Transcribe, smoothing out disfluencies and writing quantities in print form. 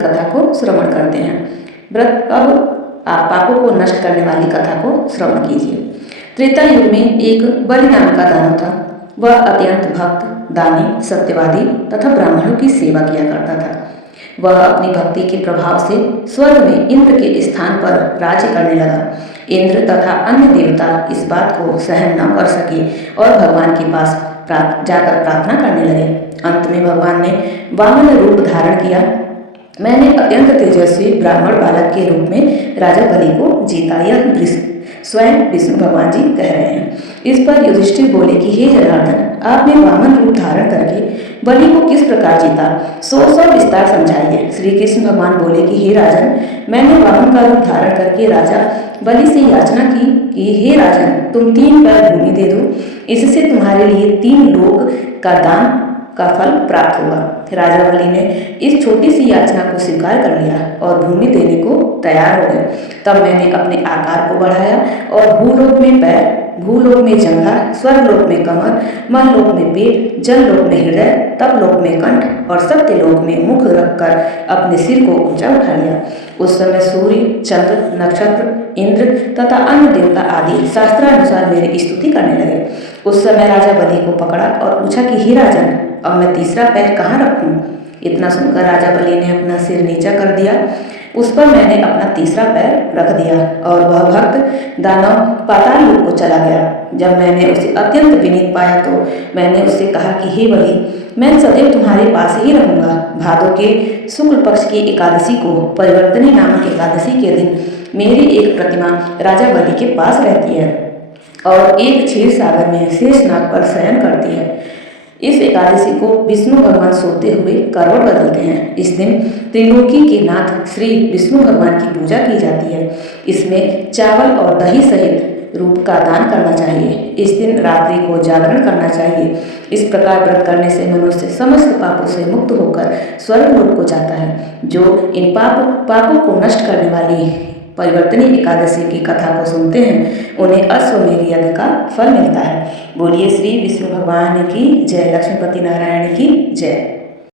कथा को श्रवण करते हैं। व्रत अब आप पापों को नष्ट करने वाली कथा को श्रवण कीजिए। त्रेता युग में एक बलि नाम का दानव था। वह अत्यंत भक्त, दानी, सत्यवादी तथा ब्राह्मणों की सेवा किया करता था। वह अपनी भक्ति के प्रभाव से स्वर्ग में इंद्र के स्थान पर राज्य करने लगा। इंद्र तथा अन्य देवता इस बात को सहन न कर सके और भगवान के पास जाकर प्रार्थना करने लगे। अंत में भगवान ने वामन रूप धारण किया। मैंने अत्यंत तेजस्वी ब्राह्मण बालक के रूप में राजा बलि को जीता, यह स्वयं विष्णु भगवान जी कह रहे हैं। इस पर युधिष्ठिर बोले कि हे जनार्दन, आपने वामन रूप धारण करके बलि को किस प्रकार जीता, सो विस्तार समझाइए। श्री कृष्ण भगवान बोले कि हे राजन, मैंने वामन का रूप धारण करके राजा बलि से याचना की कि हे राजन, तुम 3 पैर भूमि दे दो, इससे तुम्हारे लिए 3 लोक का दान का फल प्राप्त होगा। राजा बलि ने इस छोटी सी याचना को स्वीकार कर लिया और भूमि देने को तैयार हो गए। तब मैंने अपने आकार को बढ़ाया और भूलोक में पैर, भूलोक में जंघा, स्वर्गलोक में कमर, महलोक में पेट, जललोक में हृदय, तपलोक में कंठ और सत्यलोक में मुख रखकर अपने सिर को ऊंचा उठा लिया। उस समय सूर्य, चंद्र, नक्षत्र, इंद्र तथा अन्य देवता आदि शास्त्रानुसार मेरी स्तुति करने लगे। उस समय राजा बलि को पकड़ा और पूछा कि हे राजन, अब मैं तीसरा पैर कहाँ रखूं? इतना सुनकर राजा बलि ने अपना सिर नीचा कर दिया। उस पर मैंने अपना तीसरा पैर रख दिया और वह भक्त दानव पाताल लोक को चला गया। जब मैंने उसे अत्यंत विनीत पाया तो मैंने उससे कहा कि हे बलि, मैं सदैव तुम्हारे पास ही रहूंगा। भादों के शुक्ल पक्ष की एकादशी को, परिवर्तनी नामक एकादशी के दिन, मेरी एक प्रतिमा राजा बलि के पास रहती है और एक क्षीर सागर में शेषनाग पर शयन करती है। इस एकादशी को विष्णु भगवान सोते हुए करवट बदलते हैं। इस दिन त्रिलोकी के नाथ श्री विष्णु भगवान की पूजा की जाती है। इसमें चावल और दही सहित रूप का दान करना चाहिए। इस दिन रात्रि को जागरण करना चाहिए। इस प्रकार व्रत करने से मनुष्य समस्त पापों से मुक्त होकर स्वर्ग लोक को जाता है। जो इन पापों को नष्ट करने वाली परिवर्तनी एकादशी की कथा को सुनते हैं, उन्हें अश्वमेध यज्ञ का फल मिलता है। बोलिए श्री विष्णु भगवान की जय, लक्ष्मीपति नारायण की जय।